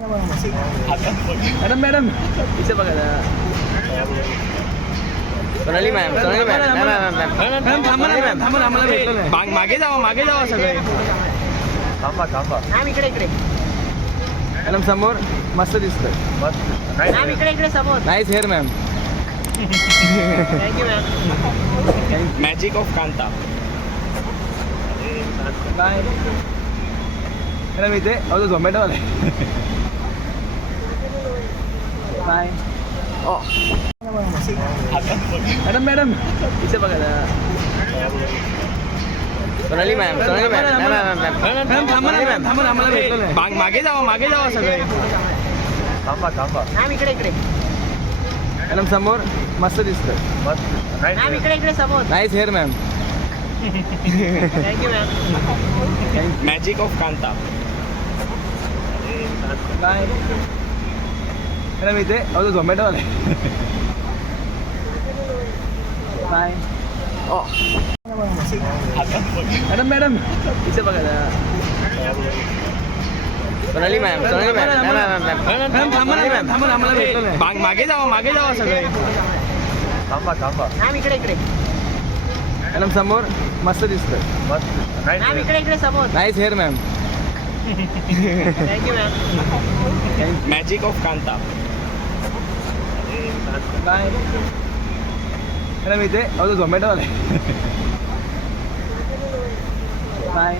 Madam madam इथे बघा ना. Sonali ma'am, Sonali ma'am, ma'am ma'am ma'am ma'am थांबा ना मॅम, थांबा ना, आम्हाला भेटलं नाही. मागे जावा सगळे. मॅम इकडे इकडे मॅडम समोर मस्त दिसतंय. मॅम इकडे समोर. Nice hair ma'am. Thank you ma'am. Magic of Kanta. Bye madam इथे अहो झोमॅटो आलाय. बाय. मॅडम मॅडम इथे बघा ना. Sonali ma'am, Sonali ma'am, ma'am ma'am ma'am ma'am थांबा ना मॅम, थांबा ना, आम्हाला भेटलं नाही. मागे जावा सगळे. मॅम इकडे इकडे मॅडम समोर मस्त दिसतंय. मॅम इकडे समोर. Nice hair ma'am. Thank you ma'am. Magic of Kanta. Bye madam इथे अहो झोमॅटो आलाय. बाय. मॅडम मॅडम इथे बघा ना. Sonali ma'am, Sonali ma'am, ma'am ma'am ma'am ma'am थांबा ना मॅम, थांबा ना, आम्हाला भेटलं नाही. मागे जावा सगळे. मॅम इकडे मॅडम समोर मस्त दिसतंय. मॅम इकडे समोर. Nice hair ma'am. Thank you ma'am. Magic of Kanta. Bye madam इथे अहो झोमॅटो आलाय. बाय.